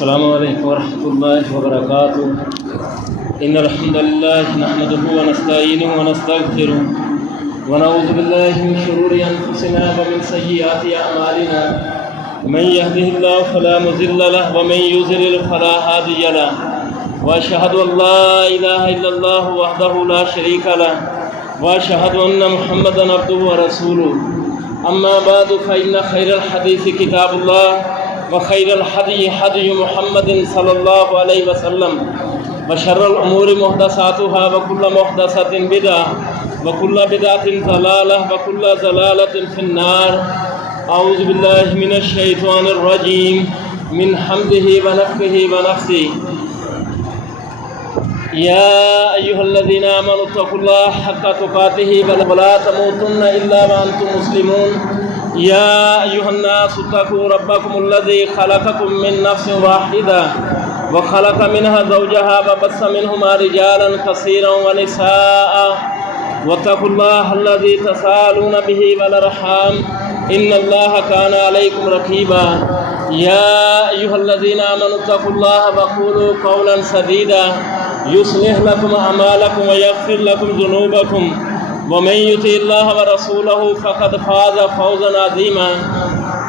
السلام علیکم ورحمۃ اللہ وبرکاتہ ان الحمد للہ نحمده ونستعینه ونستغفره ونعوذ باللہ من شرور انفسنا ومن سیئات اعمالنا من يهده الله فلا مضل له ومن يضلل فلا هادي له واشهد ان لا اله الا الله وحده لا شريك له واشهد ان محمدا عبده ورسوله اما بعد فان خير الحديث كتاب الله وخير الهدي هدي محمد صلى الله عليه وسلم وشر الأمور محدثاتها وكل محدثة بدعة وكل بدعة ضلالة وكل ضلالة في النار. أعوذ بالله من الشيطان الرجيم من حمده ونفخه ونفثه. يا أيها الذين آمنوا اتقوا الله حق تقاته ولا تموتن إلا وأنتم مسلمون. يا أيها الناس اتقوا ربكم الذي خلقكم من نفس واحدة وخلق منها زوجها وبث منهما رجالا كثيرا ونساء واتقوا الله الذي تساءلون به والأرحام إن الله كان عليكم رقيبا. يا أيها الذين آمنوا اتقوا الله وقولوا قولا سديدا يصلح لكم أعمالكم ويغفر لكم ذنوبكم ومن يطع الله ورسوله فقد فاز فوزا عظيما.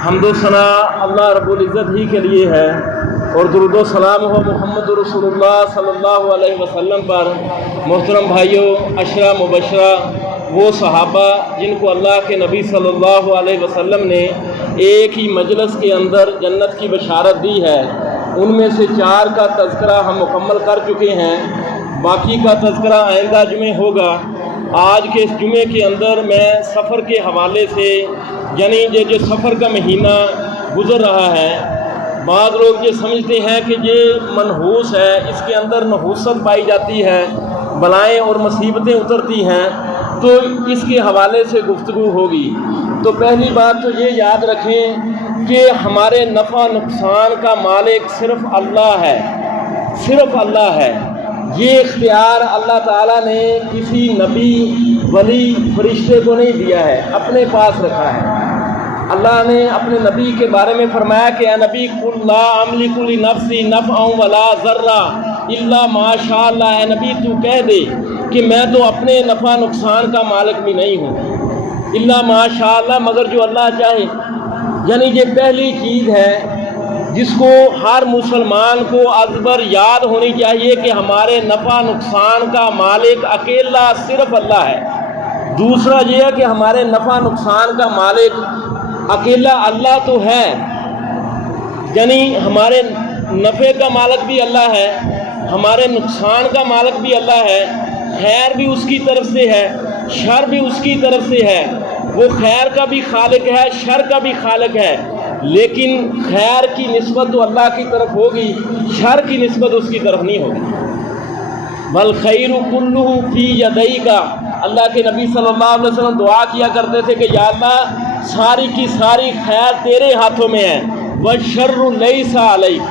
حمد و ثنا اللہ رب العزت ہی کے لیے ہے اور درود و سلام ہو محمد رسول اللہ صلی اللہ علیہ وسلم پر. محترم بھائیوں، عشرہ مبشرہ وہ صحابہ جن کو اللہ کے نبی صلی اللہ علیہ وسلم نے ایک ہی مجلس کے اندر جنت کی بشارت دی ہے، ان میں سے 4 کا تذکرہ ہم مکمل کر چکے ہیں، باقی کا تذکرہ آئندہ جمعے ہوگا. آج کے اس جمعے کے اندر میں سفر کے حوالے سے، یعنی یہ جو سفر کا مہینہ گزر رہا ہے، بعض لوگ یہ سمجھتے ہیں کہ یہ منحوس ہے، اس کے اندر نحوست پائی جاتی ہے، بلائیں اور مصیبتیں اترتی ہیں، تو اس کے حوالے سے گفتگو ہوگی. تو پہلی بات تو یہ یاد رکھیں کہ ہمارے نفع نقصان کا مالک صرف اللہ ہے، صرف اللہ ہے. یہ اختیار اللہ تعالیٰ نے کسی نبی، ولی، فرشتے کو نہیں دیا ہے، اپنے پاس رکھا ہے. اللہ نے اپنے نبی کے بارے میں فرمایا کہ اے نبی قل لا املک لنفسی نفعا ولا ضرا الا ما شاء اللہ. اے نبی تو کہہ دے کہ میں تو اپنے نفع نقصان کا مالک بھی نہیں ہوں، الا ما شاء اللہ، مگر جو اللہ چاہے. یعنی یہ پہلی چیز ہے جس کو ہر مسلمان کو ازبر یاد ہونی چاہیے کہ ہمارے نفع نقصان کا مالک اکیلا صرف اللہ ہے. دوسرا یہ ہے کہ ہمارے نفع نقصان کا مالک اکیلا اللہ تو ہے، یعنی ہمارے نفع کا مالک بھی اللہ ہے، ہمارے نقصان کا مالک بھی اللہ ہے، خیر بھی اس کی طرف سے ہے، شر بھی اس کی طرف سے ہے. وہ خیر کا بھی خالق ہے، شر کا بھی خالق ہے، لیکن خیر کی نسبت تو اللہ کی طرف ہوگی، شر کی نسبت اس کی طرف نہیں ہوگی. والخیر کلہ فی یدیک. اللہ کے نبی صلی اللہ علیہ وسلم دعا کیا کرتے تھے کہ یا اللہ ساری کی ساری خیر تیرے ہاتھوں میں ہے، والشر لیس علیک،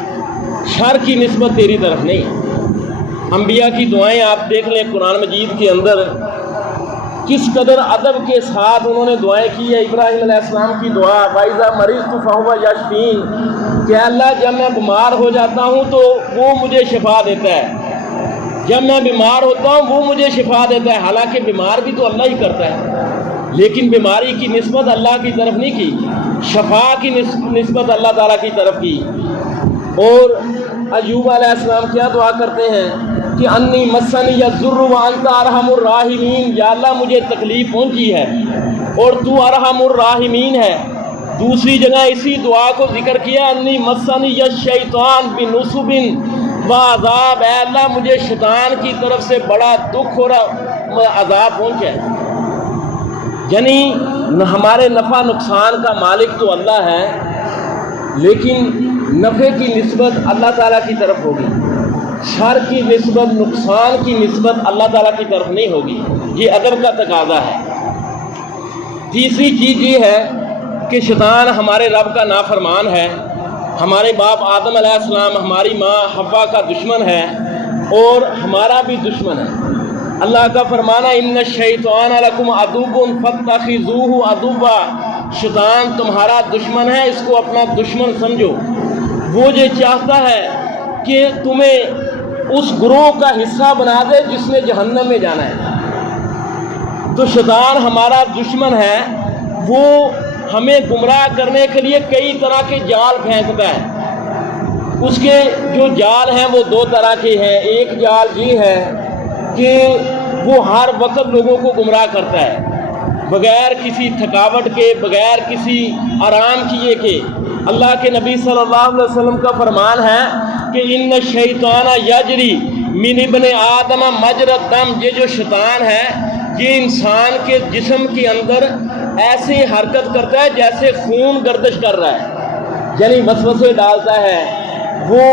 شر کی نسبت تیری طرف نہیں. انبیاء کی دعائیں آپ دیکھ لیں قرآن مجید کے اندر کس قدر ادب کے ساتھ انہوں نے دعائیں کی ہے. ابراہیم علیہ السلام کی دعا وَإِذَا مَرِضْتُ فَهُوَ يَشْفِينِ، کہ اللہ جب میں بیمار ہو جاتا ہوں تو وہ مجھے شفا دیتا ہے، جب میں بیمار ہوتا ہوں وہ مجھے شفا دیتا ہے. حالانکہ بیمار بھی تو اللہ ہی کرتا ہے، لیکن بیماری کی نسبت اللہ کی طرف نہیں کی، شفا کی نسبت اللہ تعالیٰ کی طرف کی. اور ایوب علیہ السلام کیا دعا کرتے ہیں کہ انی مسنی الضر وانت ارحم الراحمین. یا اللہ مجھے تکلیف پہنچی ہے اور تو ارحم الراحمین ہے. دوسری جگہ اسی دعا کو ذکر کیا انی مسنی الشیطان بنصب وعذاب. اے اللہ مجھے شیطان کی طرف سے بڑا دکھ اور عذاب پہنچا ہے. یعنی ہمارے نفع نقصان کا مالک تو اللہ ہے، لیکن نفع کی نسبت اللہ تعالیٰ کی طرف ہوگی، شر کی نسبت، نقصان کی نسبت اللہ تعالیٰ کی طرف نہیں ہوگی. یہ ادب کا تقاضا ہے. تیسری چیز یہ ہے کہ شیطان ہمارے رب کا نافرمان ہے، ہمارے باپ آدم علیہ السلام، ہماری ماں حوا کا دشمن ہے اور ہمارا بھی دشمن ہے. اللہ کا فرمانا ان الشیطان لکم عدو فاتخذوہ عدوا، شیطان تمہارا دشمن ہے، اس کو اپنا دشمن سمجھو. وہ یہ چاہتا ہے کہ تمہیں اس گروہ کا حصہ بنا دے جس نے جہنم میں جانا ہے۔ تو شیطان ہمارا دشمن ہے، وہ ہمیں گمراہ کرنے کے لیے کئی طرح کے جال پھینکتا ہے۔ اس کے جو جال ہیں وہ دو طرح کے ہیں۔ ایک جال یہ ہے کہ وہ ہر وقت لوگوں کو گمراہ کرتا ہے، بغیر کسی تھکاوٹ کے، بغیر کسی آرام کیے کہ اللہ کے نبی صلی اللہ علیہ وسلم کا فرمان ہے کہ ان الشیطان یجری من ابن آدم مجری الدم، یہ جو شیطان ہے یہ انسان کے جسم کے اندر ایسی حرکت کرتا ہے جیسے خون گردش کر رہا ہے، یعنی وسوسے ڈالتا ہے، وہ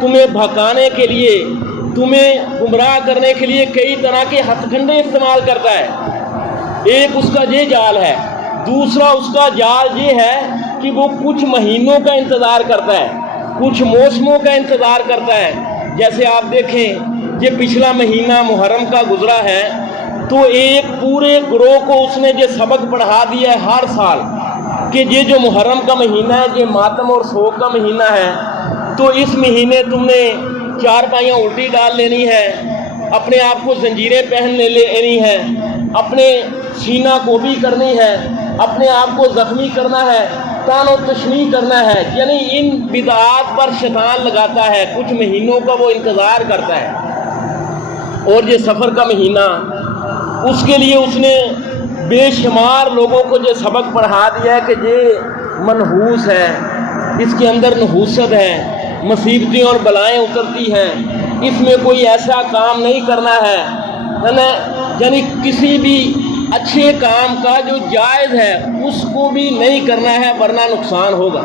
تمہیں بھکانے کے لیے، تمہیں گمراہ کرنے کے لیے کئی طرح کے ہتھ کنڈے استعمال کرتا ہے۔ ایک اس کا یہ جال ہے۔ دوسرا اس کا جال یہ ہے کہ وہ کچھ مہینوں کا انتظار کرتا ہے، کچھ موسموں کا انتظار کرتا ہے۔ جیسے آپ دیکھیں یہ پچھلا مہینہ محرم کا گزرا ہے، تو ایک پورے گروہ کو اس نے یہ سبق پڑھا دیا ہے ہر سال کہ یہ جو محرم کا مہینہ ہے یہ ماتم اور سوگ کا مہینہ ہے، تو اس مہینے تم نے چار پائیاں الٹی ڈال لینی ہے، اپنے آپ کو زنجیریں پہن لینی ہے، اپنے سینہ کو بھی کرنی ہے، اپنے آپ کو زخمی کرنا ہے، تان و تشنیع کرنا ہے۔ یعنی ان بدعات پر شیطان لگاتا ہے، کچھ مہینوں کا وہ انتظار کرتا ہے۔ اور یہ سفر کا مہینہ، اس کے لیے اس نے بے شمار لوگوں کو یہ سبق پڑھا دیا ہے کہ یہ منحوس ہے، اس کے اندر نحوست ہے، مصیبتیں اور بلائیں اترتی ہیں، اس میں کوئی ایسا کام نہیں کرنا ہے، یعنی کسی بھی اچھے کام کا جو جائز ہے اس کو بھی نہیں کرنا ہے ورنہ نقصان ہوگا۔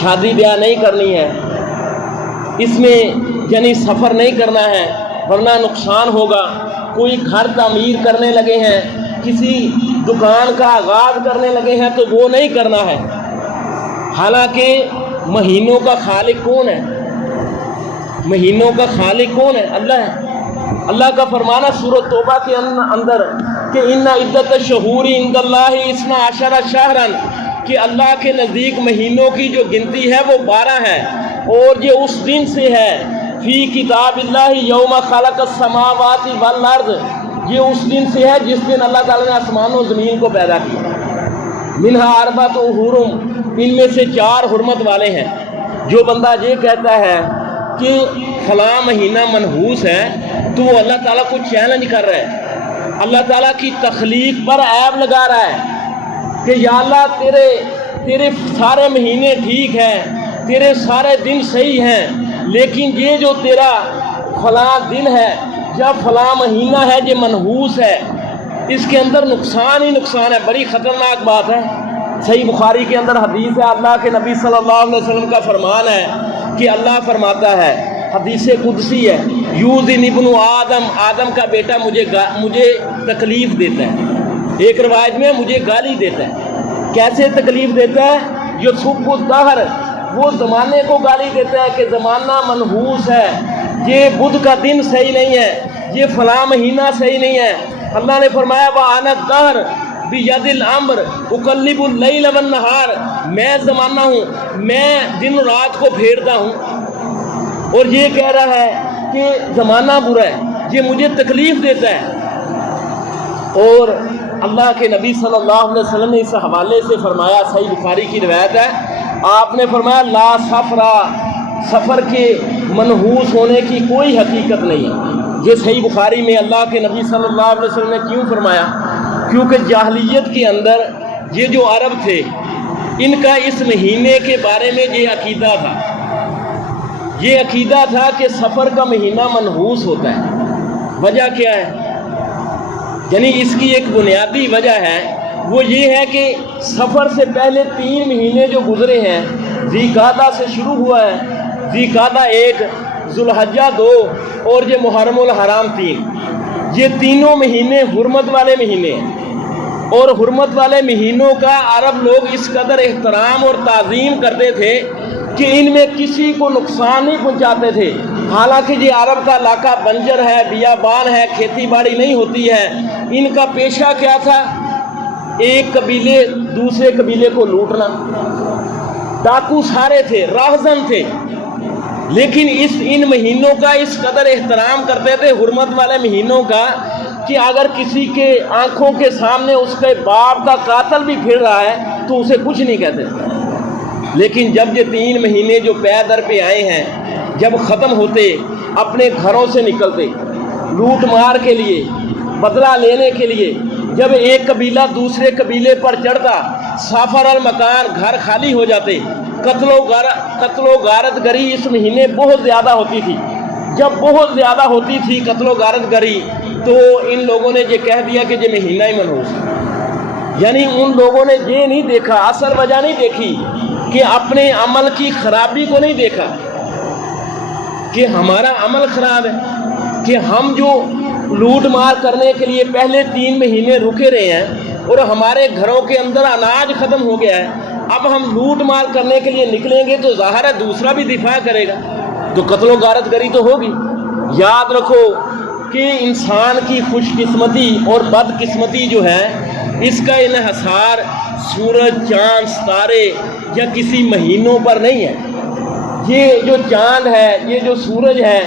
شادی بیاہ نہیں کرنی ہے، اس میں یعنی سفر نہیں کرنا ہے ورنہ نقصان ہوگا۔ کوئی گھر تعمیر کرنے لگے ہیں، کسی دکان کا آغاز کرنے لگے ہیں تو وہ نہیں کرنا ہے۔ حالانکہ مہینوں کا خالق کون ہے؟ مہینوں کا خالق کون ہے؟ اللہ ہے۔ اللہ کا فرمانا سورۃ توبہ کے اندر کہ ان عدت الشہور عند اللہ 12 شہرا، کہ اللہ کے نزدیک مہینوں کی جو گنتی ہے وہ 12 ہے، اور یہ اس دن سے ہے فی کتاب اللہ یوم خلق السماوات والارض، یہ اس دن سے ہے جس دن اللہ تعالیٰ نے آسمان و زمین کو پیدا کیا۔ منہا اربعۃ حرم، ان میں سے 4 حرمت والے ہیں۔ جو بندہ یہ کہتا ہے کہ فلاں مہینہ منحوس ہے تو وہ اللہ تعالیٰ کو چیلنج کر رہا ہے، اللہ تعالیٰ کی تخلیق پر عیب لگا رہا ہے کہ یا اللہ تیرے سارے مہینے ٹھیک ہیں، تیرے سارے دن صحیح ہیں، لیکن یہ جو تیرا فلاں دن ہے یا فلاں مہینہ ہے یہ منحوس ہے، اس کے اندر نقصان ہی نقصان ہے۔ بڑی خطرناک بات ہے۔ صحیح بخاری کے اندر حدیث ہے، اللہ کے نبی صلی اللہ علیہ وسلم کا فرمان ہے کہ اللہ فرماتا ہے، حدیث قدسی ہے، یوذن ابن آدم کا بیٹا مجھے تکلیف دیتا ہے۔ ایک روایت میں مجھے گالی دیتا ہے۔ کیسے تکلیف دیتا ہے؟ یسب الدہر، وہ زمانے کو گالی دیتا ہے کہ زمانہ منحوس ہے، یہ بدھ کا دن صحیح نہیں ہے، یہ فلاں مہینہ صحیح نہیں ہے۔ اللہ نے فرمایا وَأَنَا الدَّهْرُ بِيَدِ الْأَمْرِ أُقَلِّبُ اللَّيْلَ وَالنَّهَارَ، میں زمانہ ہوں، میں دن رات کو پھیرتا ہوں، اور یہ کہہ رہا ہے کہ زمانہ برا ہے، یہ مجھے تکلیف دیتا ہے۔ اور اللہ کے نبی صلی اللہ علیہ وسلم نے اس حوالے سے فرمایا، صحیح بخاری کی روایت ہے، آپ نے فرمایا لا سفرا، سفر کے منحوس ہونے کی کوئی حقیقت نہیں ہے۔ یہ صحیح بخاری میں اللہ کے نبی صلی اللہ علیہ وسلم نے کیوں فرمایا؟ کیونکہ جاہلیت کے اندر یہ جو عرب تھے ان کا اس مہینے کے بارے میں یہ عقیدہ تھا، یہ عقیدہ تھا کہ سفر کا مہینہ منحوس ہوتا ہے۔ وجہ کیا ہے؟ یعنی اس کی ایک بنیادی وجہ ہے، وہ یہ ہے کہ سفر سے پہلے 3 مہینے جو گزرے ہیں، ذی قعدہ سے شروع ہوا ہے، ذی قعدہ 1، ذوالحجہ 2 اور یہ محرم الحرام 3، یہ تینوں مہینے حرمت والے مہینے ہیں۔ اور حرمت والے مہینوں کا عرب لوگ اس قدر احترام اور تعظیم کرتے تھے کہ ان میں کسی کو نقصان نہیں پہنچاتے تھے۔ حالانکہ یہ عرب کا علاقہ بنجر ہے، بیابان ہے، کھیتی باڑی نہیں ہوتی ہے۔ ان کا پیشہ کیا تھا؟ ایک قبیلے دوسرے قبیلے کو لوٹنا، ڈاکو سارے تھے، راہزن تھے، لیکن ان مہینوں کا اس قدر احترام کرتے تھے، حرمت والے مہینوں کا، کہ اگر کسی کے آنکھوں کے سامنے اس کے باپ کا قاتل بھی پھر رہا ہے تو اسے کچھ نہیں کہتے تھے۔ لیکن جب یہ 3 مہینے جو پے در پہ آئے ہیں، جب ختم ہوتے، اپنے گھروں سے نکلتے لوٹ مار کے لیے، بدلہ لینے کے لیے، جب ایک قبیلہ دوسرے قبیلے پر چڑھتا، سافر المکان، گھر خالی ہو جاتے، قتل و غارت گری اس مہینے بہت زیادہ ہوتی تھی۔ جب بہت زیادہ ہوتی تھی قتل و غارت گری، تو ان لوگوں نے یہ کہہ دیا کہ یہ مہینہ ہی منحوس، یعنی ان لوگوں نے یہ نہیں دیکھا، اصل وجہ نہیں دیکھی کہ اپنے عمل کی خرابی کو نہیں دیکھا کہ ہمارا عمل خراب ہے، کہ ہم جو لوٹ مار کرنے کے لیے پہلے 3 مہینے رکے رہے ہیں اور ہمارے گھروں کے اندر اناج ختم ہو گیا ہے، اب ہم لوٹ مار کرنے کے لیے نکلیں گے تو ظاہر ہے دوسرا بھی دفاع کرے گا، تو قتل و غارت گری تو ہوگی۔ یاد رکھو کہ انسان کی خوش قسمتی اور بد قسمتی جو ہے، اس کا انحصار سورج، چاند، ستارے یا کسی مہینوں پر نہیں ہے۔ یہ جو چاند ہے، یہ جو سورج ہے،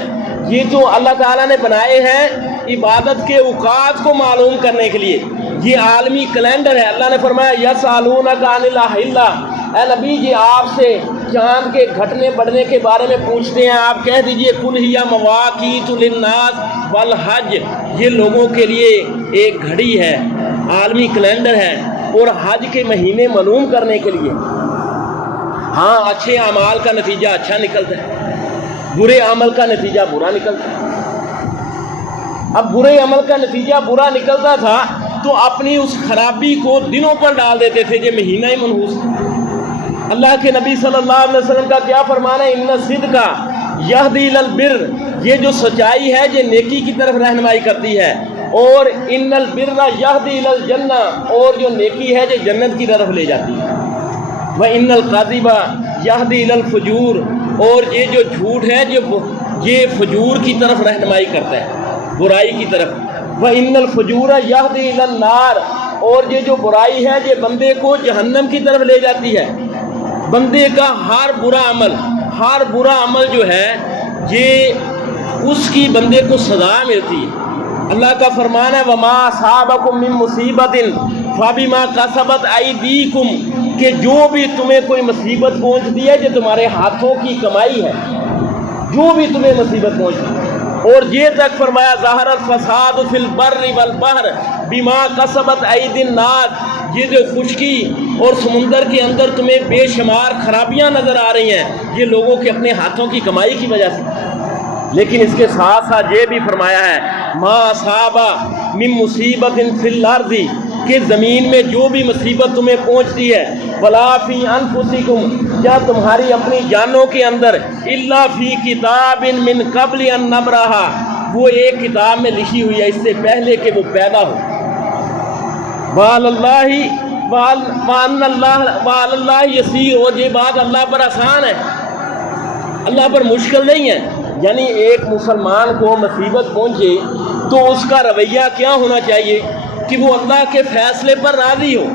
یہ تو اللہ تعالیٰ نے بنائے ہیں عبادت کے اوقات کو معلوم کرنے کے لیے، یہ عالمی کیلنڈر ہے۔ اللہ نے فرمایا یسألونک عن الأہلہ، اے نبی جی آپ سے چاند کے گھٹنے بڑھنے کے بارے میں پوچھتے ہیں، آپ کہہ دیجئے قل ہی مواقیت للناس والحج، یہ لوگوں کے لیے ایک گھڑی ہے، عالمی کیلنڈر ہے، اور حج کے مہینے معلوم کرنے کے لیے۔ ہاں، اچھے اعمال کا نتیجہ اچھا نکلتا ہے، برے عمل کا نتیجہ برا نکلتا ہے۔ اب برے عمل کا نتیجہ برا نکلتا تھا تو اپنی اس خرابی کو دنوں پر ڈال دیتے تھے، یہ مہینہ ہی منحوس۔ اللہ کے نبی صلی اللہ علیہ وسلم کا کیا فرمان ہے؟ ان الصدق یہدی الی البر، یہ جو سچائی ہے یہ نیکی کی طرف رہنمائی کرتی ہے، اور ان البر یہدی الی الجنہ، اور جو نیکی ہے یہ جنت کی طرف لے جاتی ہے۔ وَإِنَّ الْكَذِبَ يَهْدِي إِلَى الْفُجُورِ، اور یہ جو جھوٹ ہے یہ فجور کی طرف رہنمائی کرتا ہے، برائی کی طرف۔ وَإِنَّ الْفُجُورَ يَهْدِي إِلَى النَّارِ، اور یہ جو برائی ہے یہ بندے کو جہنم کی طرف لے جاتی ہے۔ بندے کا ہر برا عمل جو ہے یہ اس کی بندے کو سزا ملتی ہے۔ اللہ کا فرمان ہے وَمَا أَصَابَكُم مِّن مُّصِيبَةٍ فَبِمَا كَسَبَتْ أَيْدِيكُمْ، کہ جو بھی تمہیں کوئی مصیبت پہنچتی ہے یہ تمہارے ہاتھوں کی کمائی ہے، جو بھی تمہیں مصیبت پہنچتی ہے۔ اور یہ تک فرمایا ظاہر الفساد فی البر والبحر بما کسبت ایدی الناس، یہ جو خشکی اور سمندر کے اندر تمہیں بے شمار خرابیاں نظر آ رہی ہیں یہ لوگوں کے اپنے ہاتھوں کی کمائی کی وجہ سے۔ لیکن اس کے ساتھ ساتھ یہ بھی فرمایا ہے ما اصاب من مصیبت فی الارض، کہ زمین میں جو بھی مصیبت تمہیں پہنچتی ہے، ولا فی انفسکم، یا تمہاری اپنی جانوں کے اندر، الا فی کتاب من قبل ان نبرہا، وہ ایک کتاب میں لکھی ہوئی ہے اس سے پہلے کہ وہ پیدا ہو۔ وعلی اللہ یسیر، اور یہ بات اللہ پر آسان ہے، اللہ پر مشکل نہیں ہے۔ یعنی ایک مسلمان کو مصیبت پہنچے تو اس کا رویہ کیا ہونا چاہیے کہ وہ اللہ کے فیصلے پر راضی ہو،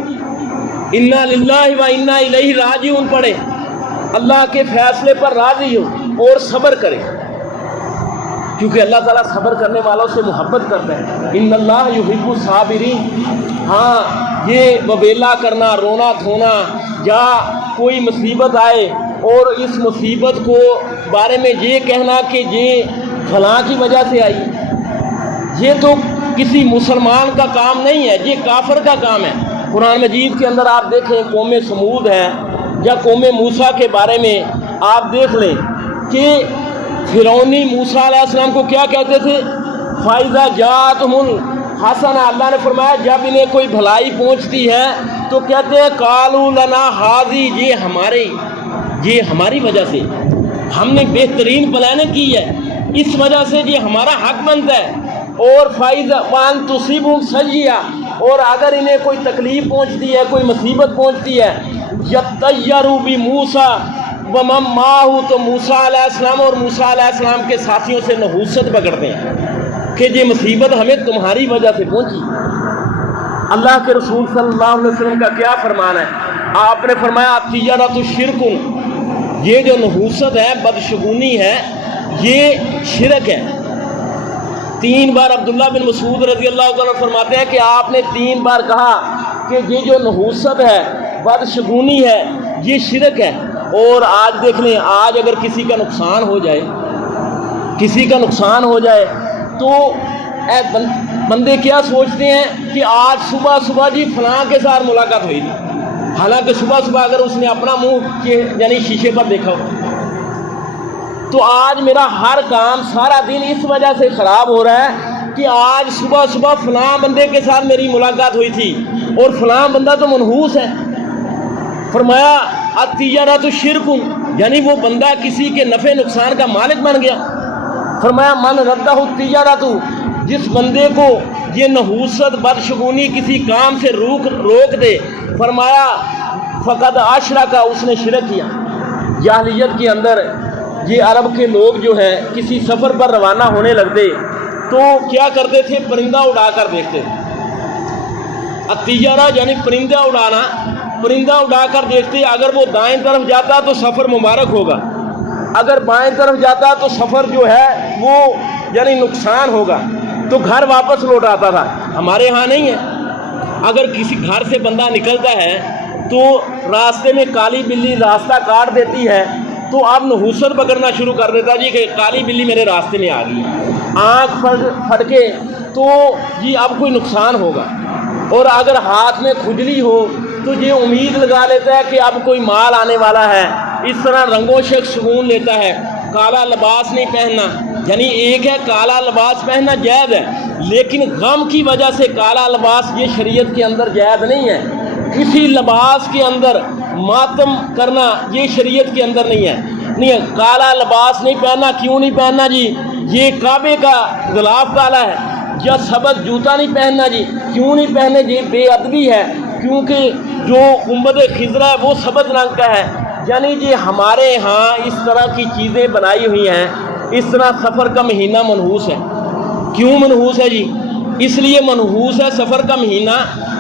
انا للہ و انا الیہ راجعون پڑھے، اللہ کے فیصلے پر راضی ہو اور صبر کرے، کیونکہ اللہ تعالیٰ صبر کرنے والوں سے محبت کرتا ہے۔ ان اللہ یحب الصابرین۔ ہاں، یہ وبیلا کرنا، رونا دھونا، یا کوئی مصیبت آئے اور اس مصیبت کو بارے میں یہ کہنا کہ یہ فلاں کی وجہ سے آئی، یہ تو کسی مسلمان کا کام نہیں ہے، یہ کافر کا کام ہے۔ قرآن مجید کے اندر آپ دیکھیں قوم سمود ہے یا قوم موسیٰ کے بارے میں آپ دیکھ لیں کہ فرعونی موسیٰ علیہ السلام کو کیا کہتے تھے؟ فَإِذَا جَاءَتْهُمُ الْحَسَنَةُ، اللہ نے فرمایا جب انہیں کوئی بھلائی پہنچتی ہے تو کہتے ہیں قَالُوا لَنَا هَٰذِهِ، یہ ہماری وجہ سے، ہم نے بہترین پلاننگ کی ہے، اس وجہ سے یہ ہمارا حق بنتا ہے۔ اور وَأَن تُصِيبْهُمْ سَيِّئَةٌ، اور اگر انہیں کوئی تکلیف پہنچتی ہے، کوئی مصیبت پہنچتی ہے، يَطَّيَّرُوا بِمُوسَىٰ وَمَن مَّعَهُ، تو موسیٰ علیہ السلام اور موسیٰ علیہ السلام کے ساتھیوں سے نحوست پکڑتے ہیں کہ یہ مصیبت ہمیں تمہاری وجہ سے پہنچی۔ اللہ کے رسول صلی اللہ علیہ وسلم کا کیا فرمان ہے؟ آپ نے فرمایا التجارۃ شرک، یہ جو نحوست ہے، بدشگونی ہے، یہ شرک ہے۔ 3 بار عبداللہ بن مسعود رضی اللہ تعالیٰ فرماتے ہیں کہ آپ نے 3 بار کہا کہ یہ جو نحوست ہے، بدشگونی ہے، یہ شرک ہے۔ اور آج دیکھ لیں، آج اگر کسی کا نقصان ہو جائے، کسی کا نقصان ہو جائے تو بندے کیا سوچتے ہیں کہ آج صبح صبح جی فلاں کے ساتھ ملاقات ہوئی تھی، حالانکہ صبح صبح اگر اس نے اپنا منہ یعنی شیشے پر دیکھا ہو تو آج میرا ہر کام سارا دن اس وجہ سے خراب ہو رہا ہے کہ آج صبح صبح فلاں بندے کے ساتھ میری ملاقات ہوئی تھی اور فلاں بندہ تو منحوس ہے۔ فرمایا التجارۃ شرک، یعنی وہ بندہ کسی کے نفع نقصان کا مالک بن گیا۔ فرمایا من ردہ التجارۃ، جس بندے کو یہ نحوست بدشگونی کسی کام سے روک دے، فرمایا فقد اشرک، اس نے شرک کیا۔ جاہلیت کے اندر یہ عرب کے لوگ جو ہے کسی سفر پر روانہ ہونے لگتے تو کیا کرتے تھے؟ پرندہ اڑا کر دیکھتے تھے۔ التجارہ یعنی پرندہ اڑانا، پرندہ اڑا کر دیکھتے، اگر وہ دائیں طرف جاتا تو سفر مبارک ہوگا، اگر بائیں طرف جاتا تو سفر جو ہے وہ یعنی نقصان ہوگا، تو گھر واپس لوٹ آتا تھا۔ ہمارے ہاں نہیں ہے، اگر کسی گھر سے بندہ نکلتا ہے تو راستے میں کالی بلی راستہ کاٹ دیتی ہے تو اب نحوست پکڑنا شروع کر دیتا جی کہ کالی بلی میرے راستے میں آ گئی، آنکھ پھٹ کے تو جی اب کوئی نقصان ہوگا۔ اور اگر ہاتھ میں کھجلی ہو تو یہ امید لگا لیتا ہے کہ اب کوئی مال آنے والا ہے، اس طرح رنگوں سے سکون لیتا ہے۔ کالا لباس نہیں پہننا، یعنی ایک ہے کالا لباس پہننا جائز ہے، لیکن غم کی وجہ سے کالا لباس یہ شریعت کے اندر جائز نہیں ہے۔ کسی لباس کے اندر ماتم کرنا یہ شریعت کے اندر نہیں ہے۔ کالا لباس نہیں پہننا، کیوں نہیں پہننا جی؟ یہ کعبے کا غلاف کالا ہے۔ یا سبز جوتا نہیں پہننا جی، کیوں نہیں پہنے جی؟ بے ادبی ہے، کیونکہ جو گنبد خضرا ہے وہ سبز رنگ کا ہے۔ یعنی جی ہمارے ہاں اس طرح کی چیزیں بنائی ہوئی ہیں۔ اس طرح سفر کا مہینہ منحوس ہے۔ کیوں منحوس ہے جی؟ اس لیے منحوس ہے سفر کا مہینہ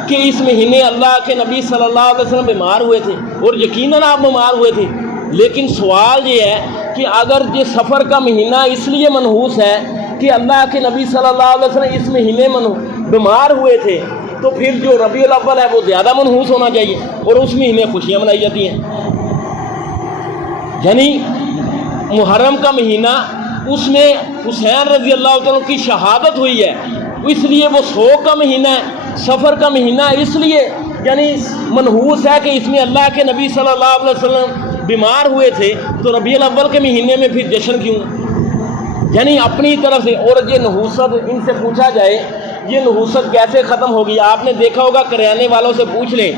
کہ اس مہینے اللہ کے نبی صلی اللہ علیہ وسلم بیمار ہوئے تھے، اور یقیناً آپ بیمار ہوئے تھے، لیکن سوال یہ ہے کہ اگر یہ سفر کا مہینہ اس لیے منحوس ہے کہ اللہ کے نبی صلی اللہ علیہ وسلم اس مہینے بیمار ہوئے تھے، تو پھر جو ربیع الاول ہے وہ زیادہ منحوس ہونا چاہیے، اور اس مہینے خوشیاں منائی جاتی ہیں۔ یعنی محرم کا مہینہ، اس میں حسین رضی اللہ تعالیٰ کی شہادت ہوئی ہے، اس لیے وہ سوگ کا مہینہ ہے۔ سفر کا مہینہ اس لیے یعنی منحوس ہے کہ اس میں اللہ کے نبی صلی اللہ علیہ وسلم بیمار ہوئے تھے، تو ربیع الاول کے مہینے میں پھر جشن کیوں؟ یعنی اپنی طرف سے۔ اور یہ نحوست، ان سے پوچھا جائے یہ نحوست کیسے ختم ہوگی؟ آپ نے دیکھا ہوگا، کریانے والوں سے پوچھ لیں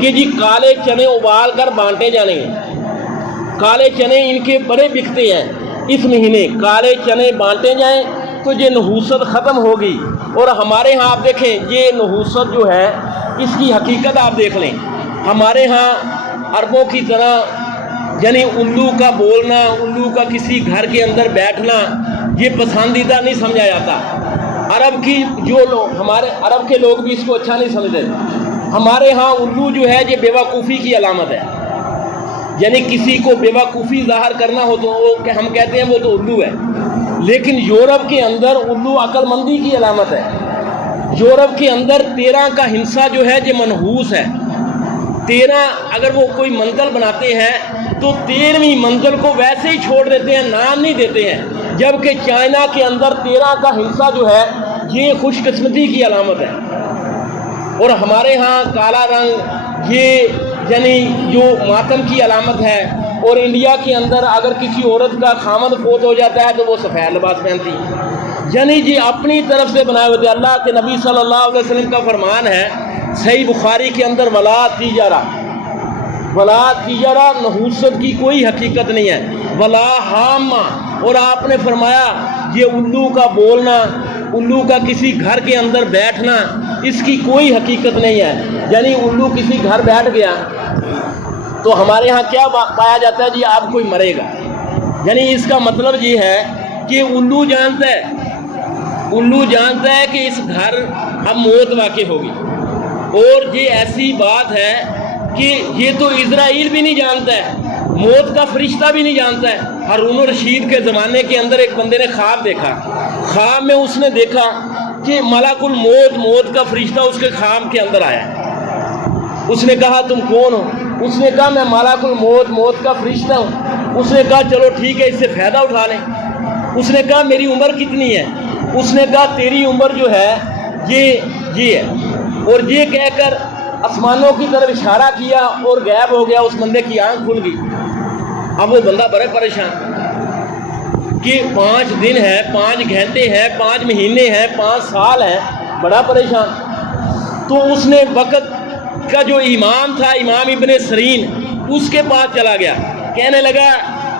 کہ جی کالے چنے ابال کر بانٹے جانے ہیں، کالے چنے ان کے بڑے بکتے ہیں، اس مہینے کالے چنے بانٹے جائیں تو یہ نحوست ختم ہوگی۔ اور ہمارے ہاں آپ دیکھیں، یہ نحوست جو ہے اس کی حقیقت آپ دیکھ لیں۔ ہمارے ہاں عربوں کی طرح یعنی الو کا بولنا، الو کا کسی گھر کے اندر بیٹھنا یہ پسندیدہ نہیں سمجھا جاتا۔ عرب کی جو لوگ، ہمارے عرب کے لوگ بھی اس کو اچھا نہیں سمجھتے۔ ہمارے ہاں الو جو ہے یہ بیوقوفی کی علامت ہے، یعنی کسی کو بیوقوفی ظاہر کرنا ہو تو ہم کہتے ہیں وہ تو الو ہے۔ لیکن یورپ کے اندر الو عقل مندی کی علامت ہے۔ یورپ کے اندر 13 کا ہنسا جو ہے یہ منحوس ہے۔ 13 اگر وہ کوئی منزل بناتے ہیں تو 13ویں منزل کو ویسے ہی چھوڑ دیتے ہیں، نام نہیں دیتے ہیں، جبکہ چائنا کے اندر 13 کا ہنسا جو ہے یہ خوش قسمتی کی علامت ہے۔ اور ہمارے ہاں کالا رنگ یہ یعنی جو ماتم کی علامت ہے۔ اور انڈیا کے اندر اگر کسی عورت کا خامد فوت ہو جاتا ہے تو وہ سفید لباس پہنتی ہے۔ یعنی جی اپنی طرف سے بنائے ہوئے۔ اللہ کے نبی صلی اللہ علیہ وسلم کا فرمان ہے صحیح بخاری کے اندر، ولا تجارہ، ولا تجارہ، نحوست کی کوئی حقیقت نہیں ہے، ولا حامہ۔ اور آپ نے فرمایا یہ الو کا بولنا، الو کا کسی گھر کے اندر بیٹھنا، اس کی کوئی حقیقت نہیں ہے۔ یعنی الو کسی گھر بیٹھ گیا تو ہمارے ہاں کیا پایا جاتا ہے جی؟ آپ کوئی مرے گا۔ یعنی اس کا مطلب یہ ہے کہ الو جانتا ہے، الو جانتا ہے کہ اس گھر اب موت واقع ہوگی۔ اور یہ ایسی بات ہے کہ یہ تو اسرائیل بھی نہیں جانتا ہے موت کا فرشتہ بھی نہیں جانتا ہے۔ ہارون الرشید کے زمانے کے اندر ایک بندے نے خواب دیکھا، خواب میں اس نے دیکھا کہ ملک الموت، موت کا فرشتہ اس کے خواب کے اندر آیا ہے۔ اس نے کہا تم کون ہو؟ اس نے کہا میں ملک الموت، موت کا فرشتہ ہوں۔ اس نے کہا چلو ٹھیک ہے، اس سے فائدہ اٹھا لیں۔ اس نے کہا میری عمر کتنی ہے؟ اس نے کہا تیری عمر جو ہے یہ ہے، اور یہ کہہ کر آسمانوں کی طرف اشارہ کیا اور غائب ہو گیا۔ اس بندے کی آنکھ کھل گئی۔ اب وہ بندہ بڑے پریشان کہ 5 دن ہے، 5 گھنٹے ہیں، 5 مہینے ہیں، 5 سال ہیں، بڑا پریشان۔ تو اس نے وقت کا جو امام تھا، امام ابن سیرین، اس کے پاس چلا گیا، کہنے لگا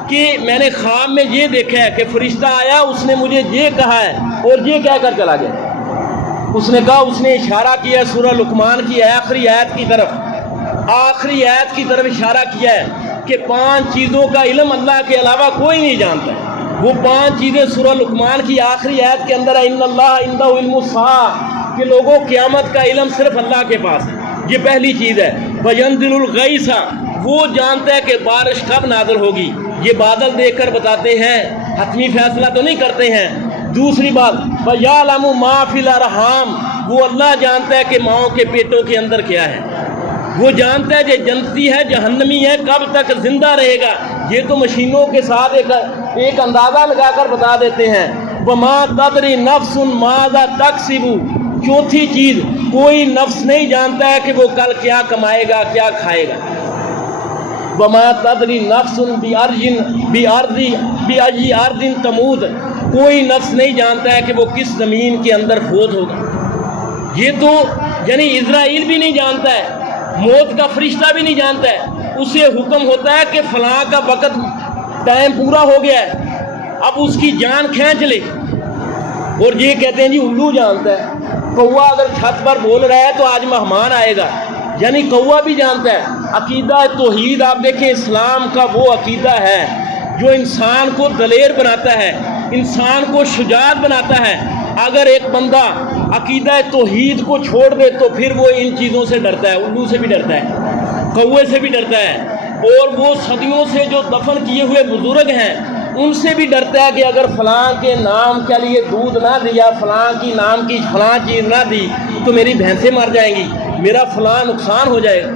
کہ میں نے خواب میں یہ دیکھا ہے کہ فرشتہ آیا، اس نے مجھے یہ کہا ہے اور یہ کہہ کر چلا گیا۔ اس نے کہا، اس نے اشارہ کیا سورہ لقمان کی آخری آیت کی طرف، آخری آیت کی طرف اشارہ کیا ہے کہ 5 چیزوں کا علم اللہ کے علاوہ کوئی نہیں جانتا ہے۔ وہ 5 چیزیں سورہ لقمان کی آخری آیت کے اندر ہے، ان اللہ عنده علم الساعہ، کہ لوگوں قیامت کا علم صرف اللہ کے پاس ہے۔ یہ پہلی چیز ہے۔ وَيَنزِلُ الْغَيْثَ، وہ جانتا ہے کہ بارش کب نازل ہوگی، یہ بادل دیکھ کر بتاتے ہیں، حتمی فیصلہ تو نہیں کرتے ہیں۔ دوسری بات، وَيَعْلَمُ مَا فِي الْأَرْحَامِ، وہ اللہ جانتا ہے کہ ماؤں کے پیٹوں کے اندر کیا ہے۔ وہ جانتا ہے کہ جنتی ہے، جہنمی ہے، کب تک زندہ رہے گا۔ یہ تو مشینوں کے ساتھ ایک اندازہ لگا کر بتا دیتے ہیں۔ وَمَا تَدْرِي نَفْسٌ مَاذَا تَكْسِبُ، چوتھی چیز، کوئی نفس نہیں جانتا ہے کہ وہ کل کیا کمائے گا، کیا کھائے گا۔ وَمَا تَدْرِي نَفْسٌ بِأَيِّ أَرْضٍ تَمُوتُ، کوئی نفس نہیں جانتا ہے کہ وہ کس زمین کے اندر فوت ہوگا۔ یہ تو یعنی اسرائیل بھی نہیں جانتا ہے، موت کا فرشتہ بھی نہیں جانتا ہے۔ اسے حکم ہوتا ہے کہ فلاں کا وقت ٹائم پورا ہو گیا ہے، اب اس کی جان کھینچ لے۔ اور یہ کہتے ہیں جی الو جانتا ہے، کوا اگر چھت پر بول رہا ہے تو آج مہمان آئے گا، یعنی کوا بھی جانتا ہے۔ عقیدہ توحید آپ دیکھیں، اسلام کا وہ عقیدہ ہے جو انسان کو دلیر بناتا ہے، انسان کو شجاعت بناتا ہے۔ اگر ایک بندہ عقیدہ توحید کو چھوڑ دے تو پھر وہ ان چیزوں سے ڈرتا ہے، الو سے بھی ڈرتا ہے، کوے سے بھی ڈرتا ہے، اور وہ صدیوں سے جو دفن کیے ہوئے بزرگ ہیں ان سے بھی ڈرتا ہے کہ اگر فلاں کے نام کے لیے دودھ نہ دیا، فلاں کی نام کی فلاں چیز نہ دی تو میری بھینسیں مر جائیں گی، میرا فلاں نقصان ہو جائے گا۔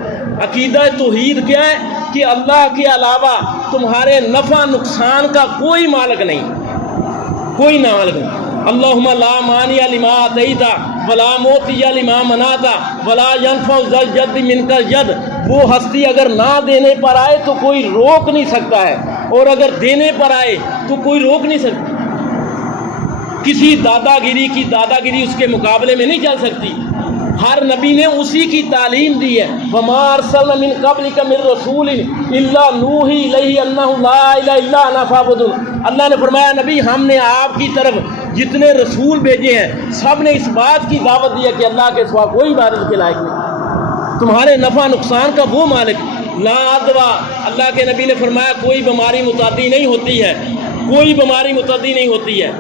عقیدہ توحید کیا ہے کہ اللہ کے علاوہ تمہارے نفع نقصان کا کوئی مالک نہیں، کوئی مالک نہیں۔ اللہم لا مانع لما اعطیت ولا معطی لما منعت ولا ینفع ذا الجد منک الجد، وہ ہستی اگر نہ دینے پر آئے تو کوئی روک نہیں سکتا ہے، اور اگر دینے پر آئے تو کوئی روک نہیں سکتا۔ کسی دادا گیری کی دادا گیری اس کے مقابلے میں نہیں چل سکتی۔ ہر نبی نے اسی کی تعلیم دی ہے۔ وما ارسلنا من قبلک من رسول الا نوحی الیہ انہ لا الہ الا انا فاعبدون، اللہ نے فرمایا نبی ہم نے آپ کی طرف جتنے رسول بھیجے ہیں سب نے اس بات کی دعوت دی ہے کہ اللہ کے سوا کوئی عبادت کے لائق نہیں، تمہارے نفع نقصان کا وہ مالک۔ لا ادوا، اللہ کے نبی نے فرمایا کوئی بیماری متعدی نہیں ہوتی ہے، کوئی بیماری متعدی نہیں ہوتی ہے،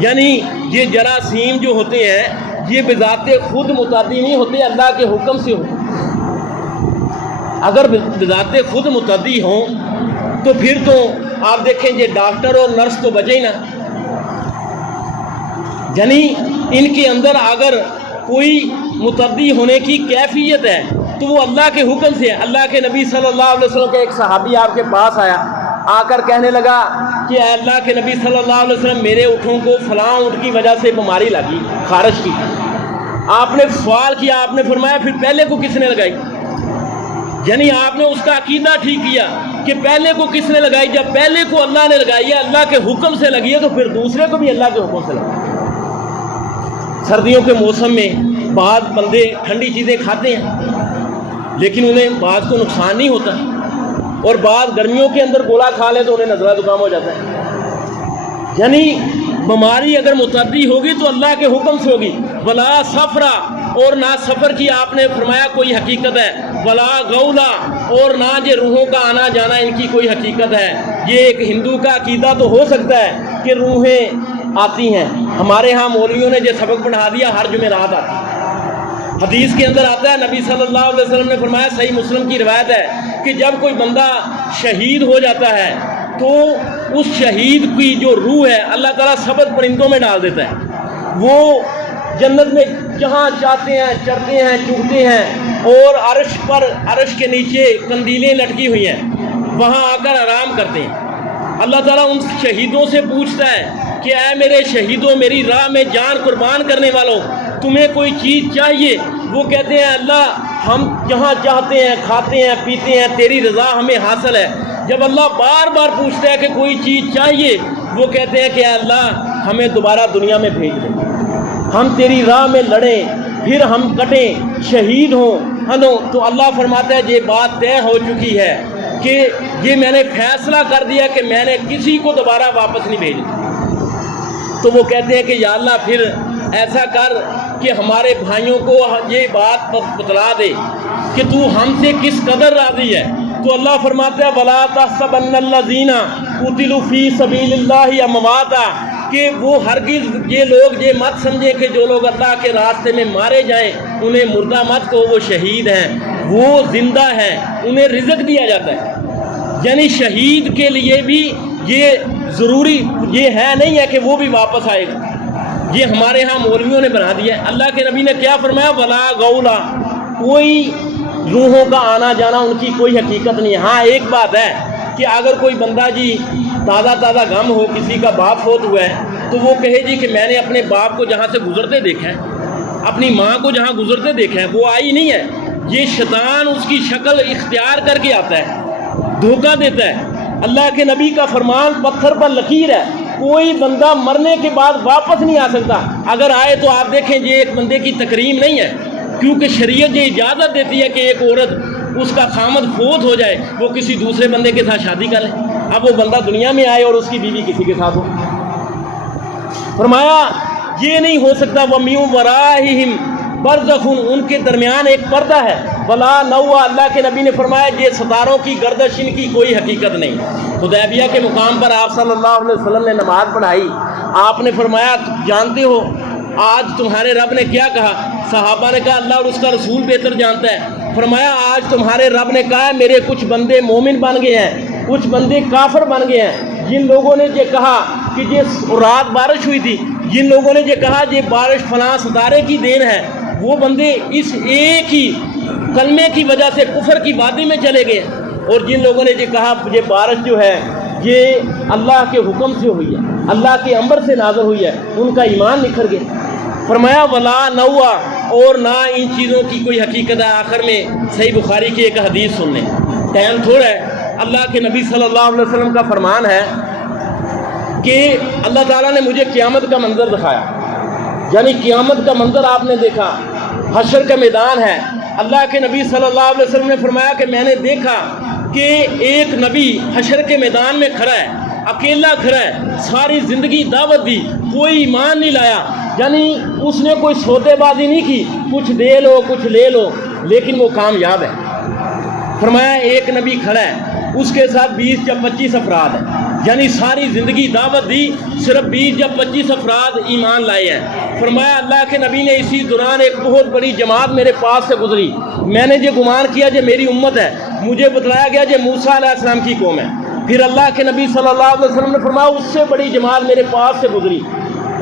یعنی یہ جراثیم جو ہوتے ہیں یہ بذات خود متعدی نہیں ہوتے، اللہ کے حکم سے ہوتے۔ اگر بذات خود متعدی ہوں تو پھر تو آپ دیکھیں یہ ڈاکٹر اور نرس تو بچے ہی نا، یعنی ان کے اندر اگر کوئی متعدی ہونے کی کیفیت ہے تو وہ اللہ کے حکم سے ہے۔ اللہ کے نبی صلی اللہ علیہ وسلم کا ایک صحابی آپ کے پاس آیا، آ کر کہنے لگا کہ اے اللہ کے نبی صلی اللہ علیہ وسلم میرے اونٹوں کو فلاں اونٹ کی وجہ سے بیماری لگی، خارش کی۔ آپ نے سوال کیا، آپ نے فرمایا پھر پہلے کو کس نے لگائی؟ یعنی آپ نے اس کا عقیدہ ٹھیک کیا کہ پہلے کو کس نے لگائی، جب پہلے کو اللہ نے لگائی ہے، اللہ کے حکم سے لگی ہے، تو پھر دوسرے کو بھی اللہ کے حکم سے لگائی۔ سردیوں کے موسم میں بعض بندے ٹھنڈی چیزیں کھاتے ہیں لیکن انہیں بعض کو نقصان نہیں ہوتا، اور بعض گرمیوں کے اندر گولا کھا لیں تو انہیں نزلہ زکام ہو جاتا ہے۔ یعنی بیماری اگر متعدی ہوگی تو اللہ کے حکم سے ہوگی۔ ولا سفرا، اور نہ سفر کی آپ نے فرمایا کوئی حقیقت ہے، ولا غولا، اور نہ یہ روحوں کا آنا جانا ان کی کوئی حقیقت ہے۔ یہ ایک ہندو کا عقیدہ تو ہو سکتا ہے کہ روحیں آتی ہیں، ہمارے ہاں مولویوں نے یہ سبق پڑھا دیا ہر جمعرات آتی ہے۔ حدیث کے اندر آتا ہے نبی صلی اللہ علیہ وسلم نے فرمایا، صحیح مسلم کی روایت ہے کہ جب کوئی بندہ شہید ہو جاتا ہے تو اس شہید کی جو روح ہے اللہ تعالیٰ سبز پرندوں میں ڈال دیتا ہے، وہ جنت میں جہاں چاہتے ہیں چرتے ہیں چگتے ہیں، اور عرش کے نیچے قندیلیں لٹکی ہوئی ہیں، وہاں آ کر آرام کرتے ہیں۔ اللہ تعالیٰ ان شہیدوں سے پوچھتا ہے کہ اے میرے شہیدوں، میری راہ میں جان قربان کرنے والوں، تمہیں کوئی چیز چاہیے؟ وہ کہتے ہیں اللہ ہم جہاں چاہتے ہیں کھاتے ہیں پیتے ہیں، تیری رضا ہمیں حاصل ہے۔ جب اللہ بار بار پوچھتا ہے کہ کوئی چیز چاہیے، وہ کہتے ہیں کہ اے اللہ ہمیں دوبارہ دنیا میں بھیج دیں، ہم تیری راہ میں لڑیں، پھر ہم کٹیں، شہید ہوں۔ تو اللہ فرماتا ہے یہ بات طے ہو چکی ہے کہ یہ میں نے فیصلہ کر دیا کہ میں نے کسی کو دوبارہ واپس نہیں بھیجا۔ تو وہ کہتے ہیں کہ یا اللہ پھر ایسا کر کہ ہمارے بھائیوں کو یہ بات بتلا دے کہ تو ہم سے کس قدر راضی ہے۔ تو اللہ فرماتا ہے وَلَا تَحْسَبَنَّ الَّذِينَ قُتِلُوا فِي سَبِيلِ اللَّهِ أَمْوَاتًا، کہ وہ ہرگز یہ لوگ یہ مت سمجھے کہ جو لوگ اللہ کے راستے میں مارے جائیں انہیں مردہ مت کو، وہ شہید ہیں، وہ زندہ ہیں، انہیں رزق دیا جاتا ہے۔ یعنی شہید کے لیے بھی یہ ضروری یہ ہے نہیں ہے کہ وہ بھی واپس آئے گا، یہ ہمارے ہاں مولویوں نے بنا دیا ہے۔ اللہ کے نبی نے کیا فرمایا؟ ولا غولا، کوئی روحوں کا آنا جانا ان کی کوئی حقیقت نہیں ہے۔ ہاں ایک بات ہے کہ اگر کوئی بندہ جی تازہ غم ہو، کسی کا باپ فوت ہوا ہے، تو وہ کہے جی کہ میں نے اپنے باپ کو جہاں سے گزرتے دیکھا ہے، اپنی ماں کو جہاں گزرتے دیکھا ہے، وہ آئی نہیں ہے، یہ شیطان اس کی شکل اختیار کر کے آتا ہے، دھوکہ دیتا ہے۔ اللہ کے نبی کا فرمان پتھر پر لکیر ہے، کوئی بندہ مرنے کے بعد واپس نہیں آ سکتا، اگر آئے تو آپ دیکھیں یہ ایک بندے کی تکریم نہیں ہے، کیونکہ شریعت یہ اجازت دیتی ہے کہ ایک عورت اس کا خامد فوت ہو جائے وہ کسی دوسرے بندے کے ساتھ شادی کر لے، اب وہ بندہ دنیا میں آئے اور اس کی بیوی کسی کے ساتھ ہو۔ فرمایا یہ نہیں ہو سکتا۔ وَمِن وَرَائِهِمْ بَرْزَخٌ، ان کے درمیان ایک پردہ ہے۔ وَلَا نَوْوَ، اللہ کے نبی نے فرمایا یہ ستاروں کی گردش ان کی کوئی حقیقت نہیں۔ حدیبیہ کے مقام پر آپ صلی اللہ علیہ وسلم نے نماز پڑھائی، آپ نے فرمایا جانتے ہو آج تمہارے رب نے کیا کہا؟ صحابہ نے کہا اللہ اور اس کا رسول بہتر جانتا ہے۔ فرمایا آج تمہارے رب نے کہا میرے کچھ بندے مومن بن گئے ہیں، کچھ بندے کافر بن گئے ہیں۔ جن لوگوں نے یہ کہا کہ یہ رات بارش ہوئی تھی، جن لوگوں نے یہ کہا یہ بارش فلاں ستارے کی دین ہے، وہ بندے اس ایک ہی کلمے کی وجہ سے کفر کی وادی میں چلے گئے، اور جن لوگوں نے یہ کہا یہ بارش جو ہے یہ اللہ کے حکم سے ہوئی ہے، اللہ کے امر سے نازل ہوئی ہے، ان کا ایمان نکھر گیا۔ فرمایا ولا نوا، اور نہ ان چیزوں کی کوئی حقیقت ہے۔ آخر میں صحیح بخاری کی ایک حدیث سن لیں، ٹائم تھوڑا ہے۔ اللہ کے نبی صلی اللہ علیہ وسلم کا فرمان ہے کہ اللہ تعالیٰ نے مجھے قیامت کا منظر دکھایا، یعنی قیامت کا منظر آپ نے دیکھا، حشر کا میدان ہے۔ اللہ کے نبی صلی اللہ علیہ وسلم نے فرمایا کہ میں نے دیکھا کہ ایک نبی حشر کے میدان میں کھڑا ہے، اکیلا کھڑا ہے، ساری زندگی دعوت دی، کوئی ایمان نہیں لایا، یعنی اس نے کوئی سودے بازی نہیں کی، کچھ دے لو کچھ لے لو، لیکن وہ کامیاب ہے۔ فرمایا ایک نبی کھڑا ہے، اس کے ساتھ 20 یا 25 افراد ہیں، یعنی ساری زندگی دعوت دی، صرف 20 یا 25 افراد ایمان لائے ہیں۔ فرمایا اللہ کے نبی نے اسی دوران ایک بہت بڑی جماعت میرے پاس سے گزری، میں نے یہ گمان کیا یہ میری امت ہے، مجھے بتلایا گیا یہ موسیٰ علیہ السلام کی قوم ہے۔ پھر اللہ کے نبی صلی اللہ علیہ وسلم نے فرمایا اس سے بڑی جماعت میرے پاس سے گزری،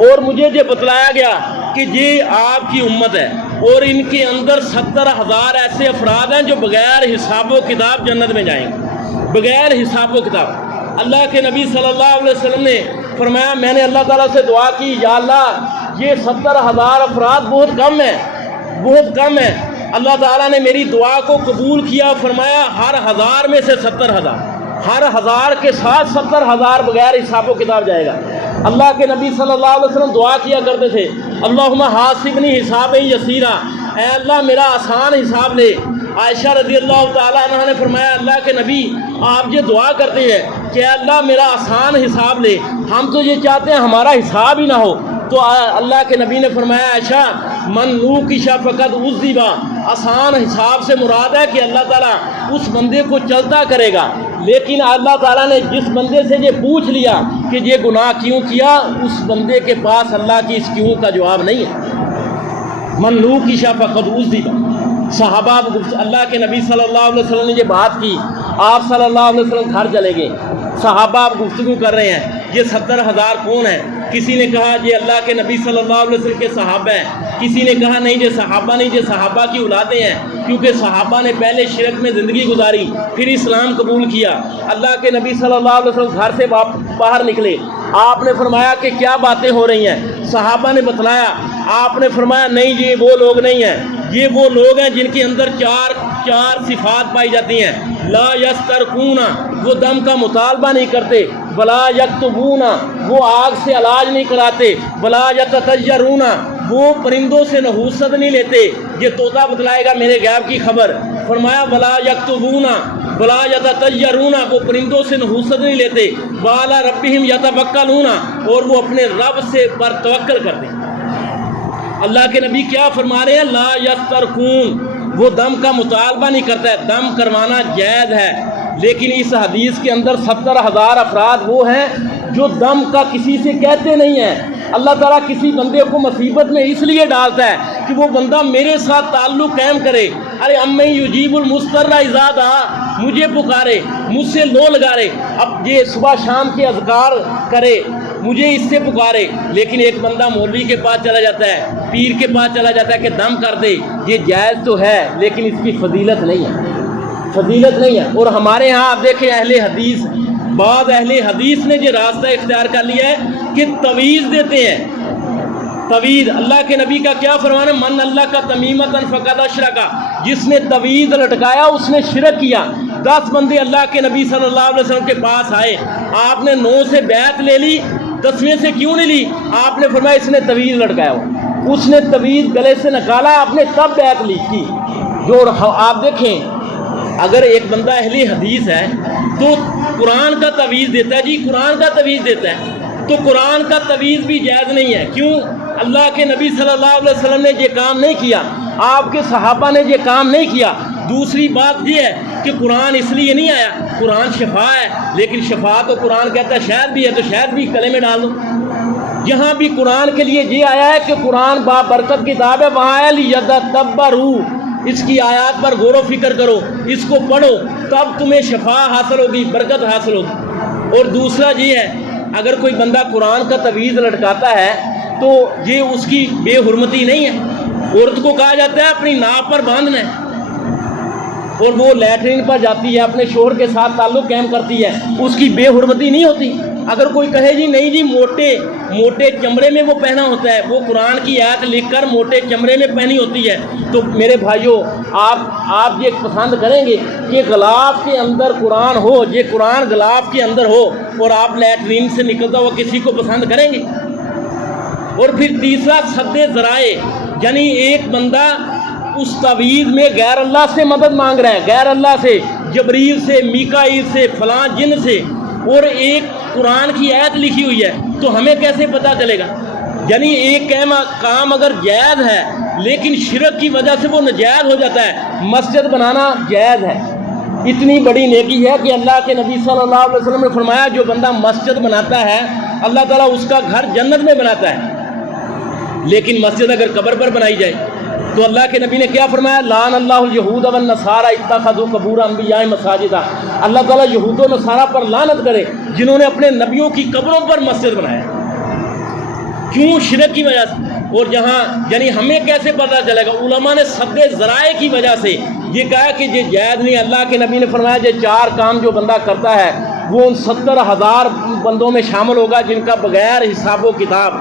اور مجھے یہ بتلایا گیا کہ یہ آپ کی امت ہے، اور ان کے اندر 70,000 ایسے افراد ہیں جو بغیر حساب و کتاب جنت میں جائیں گے، بغیر حساب و کتاب۔ اللہ کے نبی صلی اللہ علیہ وسلم نے فرمایا میں نے اللہ تعالیٰ سے دعا کی یا اللہ یہ 70,000 افراد بہت کم ہیں، بہت کم ہیں۔ اللہ تعالیٰ نے میری دعا کو قبول کیا، فرمایا ہر 1000 میں سے 70,000، ہر 1000 کے ساتھ 70,000 بغیر حساب و کتاب جائے گا۔ اللہ کے نبی صلی اللہ علیہ وسلم دعا کیا کرتے تھے اللہم حاسبنی حسابا یسیرا، اے اللہ میرا آسان حساب لے۔ عائشہ رضی اللہ تعالیٰ عنہ نے فرمایا اللہ کے نبی آپ یہ دعا کرتے ہیں کہ اے اللہ میرا آسان حساب لے، ہم تو یہ چاہتے ہیں ہمارا حساب ہی نہ ہو۔ تو اللہ کے نبی نے فرمایا عائشہ من نوکشا فقط عذبا، آسان حساب سے مراد ہے کہ اللہ تعالیٰ اس بندے کو چلتا کرے گا، لیکن اللہ تعالیٰ نے جس بندے سے یہ پوچھ لیا کہ یہ گناہ کیوں کیا، اس بندے کے پاس اللہ کی اس کیوں کا جواب نہیں ہے۔ من نوکشا فقط عذبا، صحابہ اللہ کے نبی صلی اللہ علیہ وسلم نے یہ بات کی، آپ صلی اللہ علیہ وسلم گھر چلے گئے، صحابہ آپ گفتگو کر رہے ہیں یہ 70,000 کون ہیں؟ کسی نے کہا یہ اللہ کے نبی صلی اللہ علیہ وسلم کے صحابہ ہیں، کسی نے کہا نہیں یہ صحابہ نہیں، یہ صحابہ کی اولادیں ہیں، کیونکہ صحابہ نے پہلے شرک میں زندگی گزاری پھر اسلام قبول کیا۔ اللہ کے نبی صلی اللہ علیہ وسلم گھر سے باہر نکلے، آپ نے فرمایا کہ کیا باتیں ہو رہی ہیں؟ صحابہ نے بتلایا، آپ نے فرمایا نہیں یہ وہ لوگ نہیں ہیں، یہ وہ لوگ ہیں جن کے اندر چار صفات پائی جاتی ہیں۔ لا یسترقون، وہ دم کا مطالبہ نہیں کرتے، ولا یکتبون، وہ آگ سے علاج نہیں کراتے، ولا یتطیرون، وہ پرندوں سے نحوست نہیں لیتے۔ یہ طوطا بتلائے گا میرے غیب کی خبر، فرمایا ولا یکتبون ولا یتطیرون، وہ پرندوں سے نحوست نہیں لیتے، وعلی ربہم یتوکلون، اور وہ اپنے رب سے پر توکل کرتے ہیں۔ اللہ کے نبی کیا فرما رہے ہیں؟ لا یسترقون، وہ دم کا مطالبہ نہیں کرتا ہے، دم کروانا جائز ہے، لیکن اس حدیث کے اندر 70,000 افراد وہ ہیں جو دم کا کسی سے کہتے نہیں ہیں۔ اللہ تعالیٰ کسی بندے کو مصیبت میں اس لیے ڈالتا ہے کہ وہ بندہ میرے ساتھ تعلق قائم کرے۔ ارے امی یجیب المضطر اذا دعا، مجھے پکارے، مجھ سے لو لگارے، اب یہ صبح شام کے اذکار کرے، مجھے اس سے پکارے۔ لیکن ایک بندہ مولوی کے پاس چلا جاتا ہے، پیر کے پاس چلا جاتا ہے کہ دم کر دے، یہ جائز تو ہے لیکن اس کی فضیلت نہیں ہے، فضیلت نہیں ہے۔ اور ہمارے ہاں آپ دیکھیں اہل حدیث، بعض اہل حدیث نے یہ راستہ اختیار کر لیا ہے کہ تویز دیتے ہیں، تویز۔ اللہ کے نبی کا کیا فرمانا؟ من اللہ کا تمیمتن فقد اشرکا، جس نے تویز لٹکایا اس نے شرک کیا۔ 10 بندے اللہ کے نبی صلی اللہ علیہ وسلم کے پاس آئے، آپ نے 9 سے بیعت لے لی، 10ویں سے کیوں نہیں لی؟ آپ نے فرمایا اس نے تویز لٹکایا ہو، اس نے تویز گلے سے نکالا، آپ نے تب بیعت لی کی۔ جو آپ دیکھیں اگر ایک بندہ اہل حدیث ہے تو قرآن کا تویز دیتا ہے، جی قرآن کا تویز دیتا ہے، تو قرآن کا تویز بھی جائز نہیں ہے۔ کیوں؟ اللہ کے نبی صلی اللہ علیہ وسلم نے یہ کام نہیں کیا، آپ کے صحابہ نے یہ کام نہیں کیا۔ دوسری بات یہ ہے کہ قرآن اس لیے نہیں آیا، قرآن شفا ہے، لیکن شفا تو قرآن کہتا ہے شہد بھی ہے، تو شہد بھی گلے میں ڈال دو۔ یہاں بھی قرآن کے لیے یہ آیا ہے کہ قرآن بابرکت کتاب ہے، وہاں آیا لیتدبروا، اس کی آیات پر غور و فکر کرو، اس کو پڑھو، تب تمہیں شفا حاصل ہوگی، برکت حاصل ہوگی۔ اور دوسرا یہ ہے اگر کوئی بندہ قرآن کا تویز لٹکاتا ہے تو یہ اس کی بے حرمتی نہیں ہے۔ عورت کو کہا جاتا ہے اپنی ناف پر باندھنا ہے، اور وہ لیٹرین پر جاتی ہے، اپنے شوہر کے ساتھ تعلق قائم کرتی ہے، اس کی بے حرمتی نہیں ہوتی۔ اگر کوئی کہے جی نہیں جی موٹے چمڑے میں وہ پہنا ہوتا ہے، وہ قرآن کی آیت لکھ کر موٹے چمڑے میں پہنی ہوتی ہے، تو میرے بھائیوں آپ یہ پسند کریں گے کہ غلاف کے اندر قرآن ہو، یہ قرآن غلاف کے اندر ہو اور آپ لیٹرین سے نکلتا ہوا کسی کو پسند کریں گے؟ اور پھر تیسرا سد ذرائع، یعنی ایک بندہ اس تویز میں غیر اللہ سے مدد مانگ رہا ہے، غیر اللہ سے، جبریل سے، میکائیل سے، فلاں جن سے، اور ایک قرآن کی آیت لکھی ہوئی ہے، تو ہمیں کیسے پتہ چلے گا؟ یعنی ایک کام اگر جائز ہے لیکن شرک کی وجہ سے وہ ناجائز ہو جاتا ہے۔ مسجد بنانا جائز ہے، اتنی بڑی نیکی ہے کہ اللہ کے نبی صلی اللہ علیہ وسلم نے فرمایا جو بندہ مسجد بناتا ہے اللہ تعالیٰ اس کا گھر جنت میں بناتا ہے۔ لیکن مسجد اگر قبر پر بنائی جائے تو اللہ کے نبی نے کیا فرمایا؟ لعن اللہ الیہود والنصارى اتخذوا قبور انبیاء مساجدا، اللہ تعالیٰ یہود و نصارہ پر لعنت کرے جنہوں نے اپنے نبیوں کی قبروں پر مسجد بنایا۔ کیوں؟ شرک کی وجہ سے۔ اور جہاں یعنی ہمیں کیسے پتہ چلے گا؟ علماء نے سد ذرائع کی وجہ سے یہ کہا کہ یہ جائز نہیں۔ اللہ کے نبی نے فرمایا یہ 4 کام جو بندہ کرتا ہے وہ ان 70,000 بندوں میں شامل ہوگا جن کا بغیر حساب و کتاب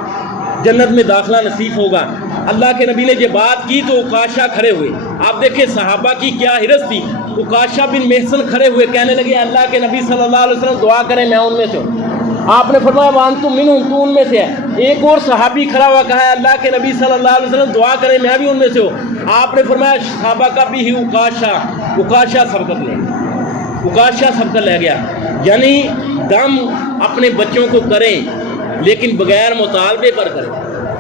جنت میں داخلہ نصیب ہوگا۔ اللہ کے نبی نے یہ بات کی تو عکاشہ کھڑے ہوئے، آپ دیکھیں صحابہ کی کیا حرص تھی۔ عکاشہ بن محصن کھڑے ہوئے، کہنے لگے اللہ کے نبی صلی اللہ علیہ وسلم دعا کریں میں ان میں سے ہوں۔ آپ نے فرمایا وانتم منہم، تو ان میں سے ہے۔ ایک اور صحابی کھڑا ہوا، کہا ہے اللہ کے نبی صلی اللہ علیہ وسلم دعا کریں میں بھی ان میں سے ہوں۔ آپ نے فرمایا صحابہ کا بھی ہی عکاشہ سبقت لے، عکاشہ سبقت لے گیا۔ یعنی دم اپنے بچوں کو کریں لیکن بغیر مطالبے پر کریں۔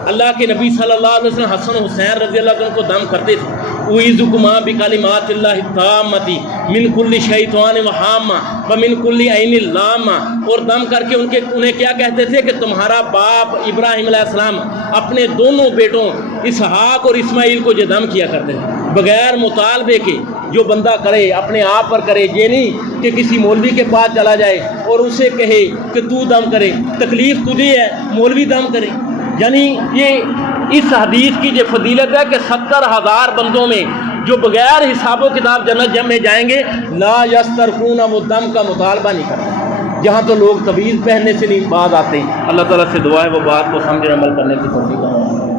اللہ کے نبی صلی اللہ علیہ وسلم حسن حسین رضی اللہ عنہ کو دم کرتے تھے۔ اعوذکما بکلمات اللہ التامۃ من کل شیطان وہامہ ومن کل عین لامہ، اور دم کر کے انہیں کیا کہتے تھے کہ تمہارا باپ ابراہیم علیہ السلام اپنے دونوں بیٹوں اسحاق اور اسماعیل کو یہ دم کیا کرتے تھے۔ بغیر مطالبے کے جو بندہ کرے اپنے آپ پر کرے، یہ نہیں کہ کسی مولوی کے پاس چلا جائے اور اسے کہے کہ تو دم کرے، تکلیف تجھے ہے، مولوی دم کرے۔ یعنی یہ اس حدیث کی یہ فضیلت ہے کہ 70,000 بندوں میں جو بغیر حساب و کتاب جنت میں جائیں گے، لا یسترقون، وہ دم کا مطالبہ نہیں کرتے۔ جہاں تو لوگ تعویذ پہننے سے نہیں باز آتے ہیں۔ اللہ تعالیٰ سے دعا ہے وہ بات کو سمجھنے عمل کرنے کی توفیق عطا فرمائے۔